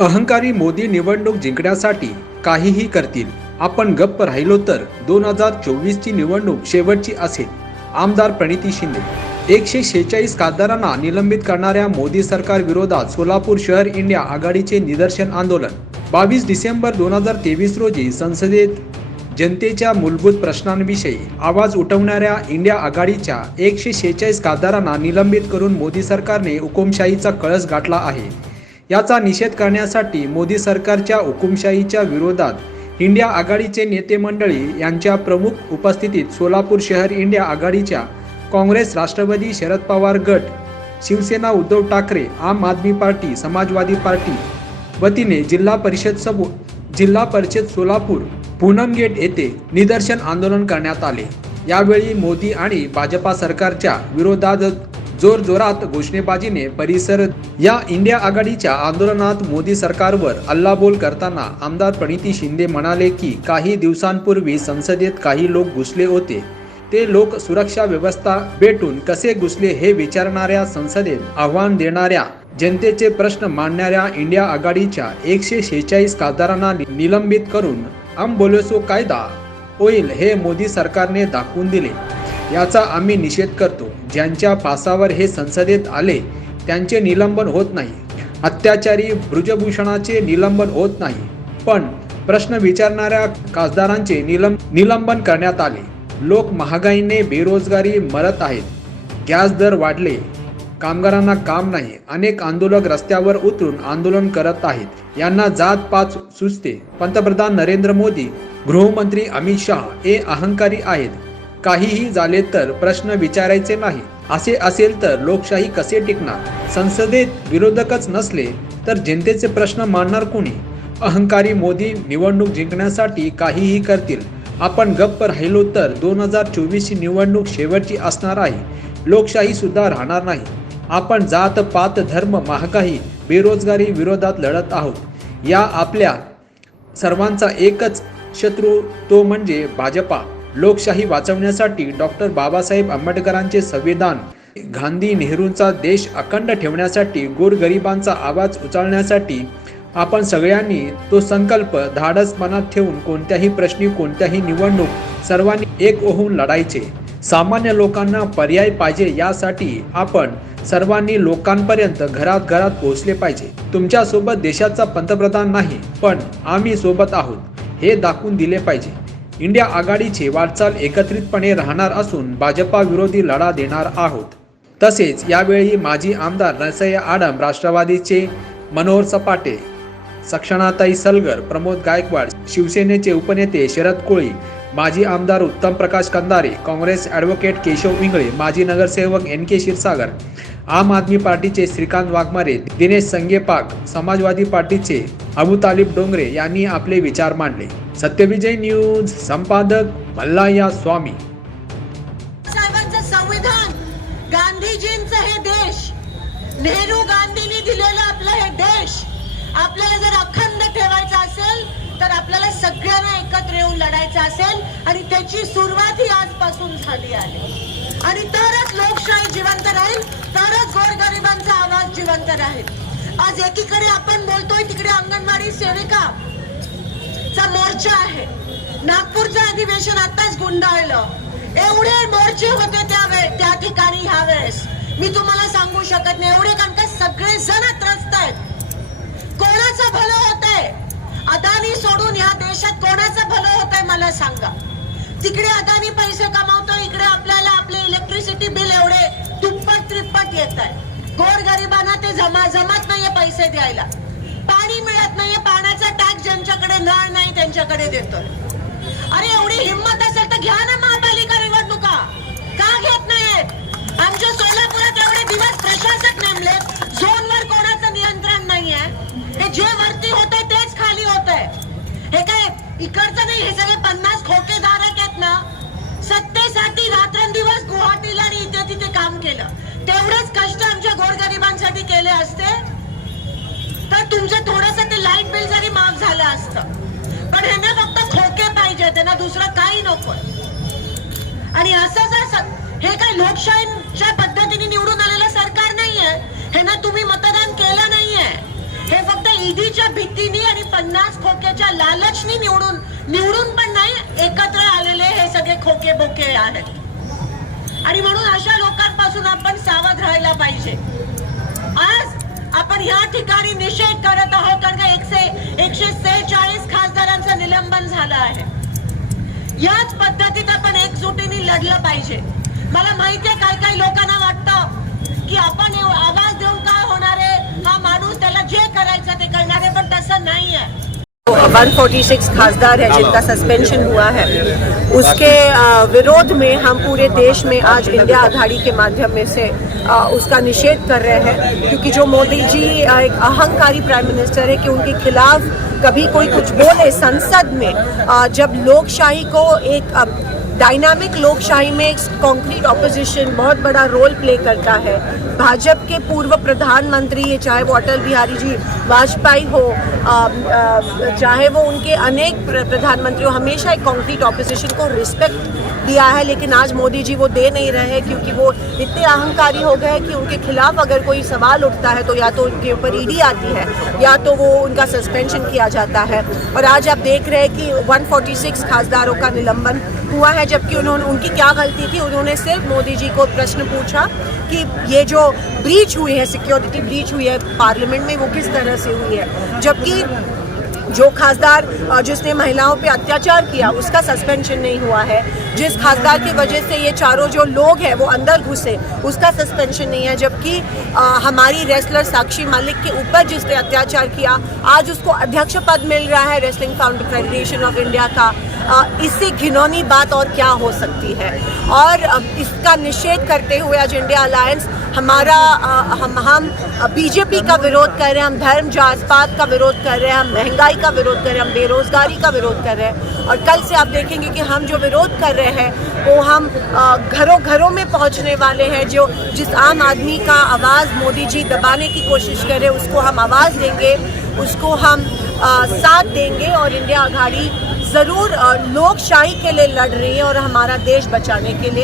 अहंकारी मोदी निवडणूक जिंकण्यासाठी काहीही करतील. आपण गप्प राहिलो तर 2024 ची निवडणूक शेवटची असेल. आमदार प्रणिती शिंदे. 146 खासदारांना निलंबित करणाऱ्या मोदी सरकार विरोधात सोलापूर शहर इंडिया आघाडीचे निदर्शन आंदोलन. 22 डिसेंबर 2023 रोजी संसदेत जनतेच्या मूलभूत प्रश्नांविषयी आवाज उठवणाऱ्या इंडिया आघाडीच्या 146 खासदारांना निलंबित करून मोदी सरकारने हुकुमशाहीचा कळस गाठला आहे. याचा निषेध करण्यासाठी मोदी सरकारच्या हुकुमशाहीच्या विरोधात इंडिया आघाडीचे नेते मंडळी यांच्या प्रमुख उपस्थितीत सोलापूर शहर इंडिया आघाडीच्या काँग्रेस, राष्ट्रवादी, शरद पवार गट, शिवसेना, उद्धव ठाकरे, आम आदमी पार्टी, समाजवादी पार्टी वतीने जिल्हा परिषद सोलापूर पूनम गेट येथे निदर्शन आंदोलन करण्यात आले. यावेळी मोदी आणि भाजपा सरकारच्या विरोधात जोरजोरात घोषणेबाजीने परिसर. या इंडिया आघाडीच्या आंदोलनात मोदी सरकारवर हल्लाबोल करताना आमदार प्रणिती शिंदे म्हणाले की काही दिवसांपूर्वी संसदेत काही लोक घुसले होते. ते लोक सुरक्षा व्यवस्था भेटून कसे घुसले हे विचारणाऱ्या, संसदेत आव्हान देणाऱ्या, जनतेचे प्रश्न मांडणाऱ्या इंडिया आघाडीच्या 146 खासदारांना निलंबित करून हम बोले सो कायदा होईल हे मोदी सरकारने दाखवून दिले. याचा आम्ही निषेध करतो. ज्यांच्या फासावर हे संसदेत आले त्यांचे निलंबन होत नाही. अत्याचारी ब्रजभूषणाचे निलंबन होत नाही, पण प्रश्न विचारणाऱ्या खासदारांचे निलंबन करण्यात आले. लोक महागाईने, बेरोजगारी मरत आहेत, गॅस दर वाढले, कामगारांना काम नाही. अनेक आंदोलक रस्त्यावर उतरून आंदोलन करत आहेत. यांना जात पात सुचते. पंतप्रधान नरेंद्र मोदी, गृहमंत्री अमित शहा हे अहंकारी आहेत. काहीही झाले तर प्रश्न विचारायचे नाही. असे असेल तर लोकशाही कसे टिकणार? संसदेत विरोधकच नसले तर जनतेचे प्रश्न मांडणार कोणी? अहंकारी मोदी निवडणूक जिंकण्यासाठी काहीही करतील. आपण गप्प राहिलो तर 2024 ची निवडणूक शेवटची असणार आहे. लोकशाही सुद्धा राहणार नाही. आपण जात पात, धर्म, महागाई, बेरोजगारी विरोधात लढत आहोत. या आपल्या सर्वांचा एकच शत्रू, तो म्हणजे भाजपा. लोकशाही वाचवण्यासाठी, डॉक्टर बाबासाहेब आंबेडकरांचे संविधान, गांधी नेहरूंचा देश अखंड ठेवण्यासाठी, गोरगरिबांचा आवाज उचलण्यासाठी आपण सगळ्यांनी तो संकल्प धाडस मनात ठेवून कोणत्याही प्रश्नी, कोणत्याही निवडणूक सर्वांनी एक होऊन लढायचे. सामान्य लोकांना पर्याय पाहिजे, यासाठी आपण सर्वांनी लोकांपर्यंत घरात पोहोचले पाहिजे. तुमच्यासोबत देशाचा पंतप्रधान नाही, पण आम्ही सोबत आहोत हे दाखवून दिले पाहिजे. इंडिया आघाडीची वाटचाल एकत्रितपणे राहणार असून भाजपा विरोधी लढा देणार आहोत. तसेच यावेळी माजी आमदार नरसय्या आडम, राष्ट्रवादीचे मनोहर सपाटे, सक्षणाताई सलगर, प्रमोद गायकवाड, शिवसेनेचे उपनेते शरद कोळी, माजी आमदार उत्तम प्रकाश कंदारे, काँग्रेस ॲडव्होकेट केशव इंगळे, माजी नगरसेवक NK क्षीरसागर, आम आदमी पार्टीचे श्रीकांत वाघमारे, दिनेश संगेपाक, समाजवादी पार्टीचे अबुतालिब डोंगरे यांनी आपले विचार मांडले. सत्यविजय न्यूज संपादक मल्लाया स्वामी. साहेबांचं संविधान, गांधीजींचं हे देश, नेहरू गांधींनी दिलेलं आपलं हे देश आपल्याला जर अखंड ठेवायचा असेल तर आपल्याला सगळ्यांना एकत्र येऊन लढायचं असेल, आणि त्याची सुरुवात ही आजपासून झाली आहे. आणि तरच लोकशाही जिवंत राहील, तरच गोरगरिबांचा आवाज जिवंत राहील. आज एकीकडे आपण बोलतोय, तिकडे अंगणवाडी सेविका चा मोर्चा आहे. नागपूरचं अधिवेशन आताच गुंडाळलं. एवढे मोर्चे होते त्या ठिकाणी ह्या वेळेस मी तुम्हाला सांगू शकत नाही. एवढे कारण का सगळे जण त्रस्त आहेत. कोणाचं भलं होत आहे? अदानी सोडून ह्या देशात कोणाचं भलं होत आहे मला सांगा. तिकडे अदानी पैसे कमावतो, इकडे आपल्याला आपले इलेक्ट्रिसिटी बिल एवढे दुप्पट त्रिप्पट येत आहे. गोरगरिबांना ते जमत नाहीये पैसे द्यायला. पाणी मिळत नाहीये, पाण्याचा टॅक्स ज्यांच्याकडे नळ नाही त्यांच्याकडे देतोय. अरे एवढी हिंमत असेल तर घ्या ना महापालिका निवडणुका. का घेत नाहीत? आमच्या सोलापुरात एवढे दिवस प्रशासक नेमले, झोनवर कोणाचं नियंत्रण नाहीये. हे जे वरती होतंय तेच खाली होतंय. हे काय इकडचं नाही, हे सगळे 50 खोकेदारक आहेत ना. सत्तेसाठी रात्रंदिवस गुवाहाटीला आणि इथे तिथे काम केलं. तेवढेच कष्ट आमच्या गोरगरिबांसाठी केले असते तर तुमचं थोडंसं ते लाईट बिल जरी माफ झालं असतं. पण ह्यांना फक्त खोके पाहिजे, त्यांना दुसरं काही नको. आणि असं जर हे काय लोकशाहीच्या पद्धतीने निवडून आलेलं सरकार नाहीये, हे ना तुम्ही मतदान केलं नाहीये. हे फक्त ईडीच्या भीतीने आणि 50 खोक्याच्या लालचनी निवडून पण नाही, एकत्र आलेले हे सगळे खोके बोके आहेत. आणि म्हणून अशा लोकांपासून आपण सावध राहायला पाहिजे. आज आपण या ठिकाणी निषेध करत आहोत कारण का 146 खासदारांचं निलंबन झालं आहे. याच पद्धतीत आपण एकजुटीने लढलं पाहिजे. मला माहितीये काही लोकांना वाटतं की आपण आवाज देऊन काय होणार आहे, हा माणूस त्याला जे करायचं ते करणार आहे, पण तसं नाही आहे. 146 खासदार है जिनका सस्पेंशन हुआ है, उसके विरोध में हम पूरे देश में आज इंडिया आघाड़ी के माध्यम में से उसका निषेध कर रहे हैं. क्योंकि जो मोदी जी एक अहंकारी प्राइम मिनिस्टर है कि उनके खिलाफ कभी कोई कुछ बोले संसद में, जब लोकशाही को एक डायनामिक लोकशाही में एक कॉन्क्रीट ऑपोजिशन बहुत बड़ा रोल प्ले करता है. भाजपा के पूर्व प्रधानमंत्री, चाहे वो अटल बिहारी जी वाजपेयी हो, चाहे वो उनके अनेक प्रधानमंत्री हो, हमेशा एक कॉन्क्रीट ऑपोजिशन को रिस्पेक्ट दिया है. लेकिन आज मोदी जी वो दे नहीं रहे हैं क्योंकि वो इतने अहंकारी हो गए कि उनके खिलाफ अगर कोई सवाल उठता है तो या तो उनके ऊपर ईडी आती है या तो वो उनका सस्पेंशन किया जाता है. और आज आप देख रहे हैं कि 146 खासदारों का निलंबन हुआ है, जबकि उनकी क्या गलती थी. उन्होंने सिर्फ मोदी जी को प्रश्न पूछा कि ये जो ब्रीच हुई है, सिक्योरिटी ब्रीच हुई है पार्लियामेंट में, वो किस तरह से हुई है. जबकि जो खासदार जिसने महिलाओं पे अत्याचार किया उसका सस्पेंशन नहीं हुआ है. जिस खासदार की वजह से ये चारों जो लोग हैं वो अंदर घुसे उसका सस्पेंशन नहीं है. जबकि हमारी रेसलर साक्षी मालिक के ऊपर जिसने अत्याचार किया आज उसको अध्यक्ष पद मिल रहा है रेसलिंग फेडरेशन ऑफ इंडिया का. इससे घिनौनी बात और क्या हो सकती है. और इसका निषेध करते हुए आज इंडिया अलायंस हमारा हम बीजेपी का विरोध कर रहे हैं, हम धर्म जात पात का विरोध कर रहे हैं, हम महंगाई का विरोध कर रहे हैं, हम बेरोजगारी का विरोध कर रहे हैं. और कल से आप देखेंगे कि हम जो विरोध कर रहे हैं वो हम घरों में पहुंचने वाले हैं. जिस आम आदमी का आवाज़ मोदी जी दबाने की कोशिश कर रहे हैं उसको हम आवाज़ देंगे, उसको हम साथ देंगे. और इंडिया आघाड़ी ज़रूर लोकशाही के लिए लड़ रही है और हमारा देश बचाने के लिए.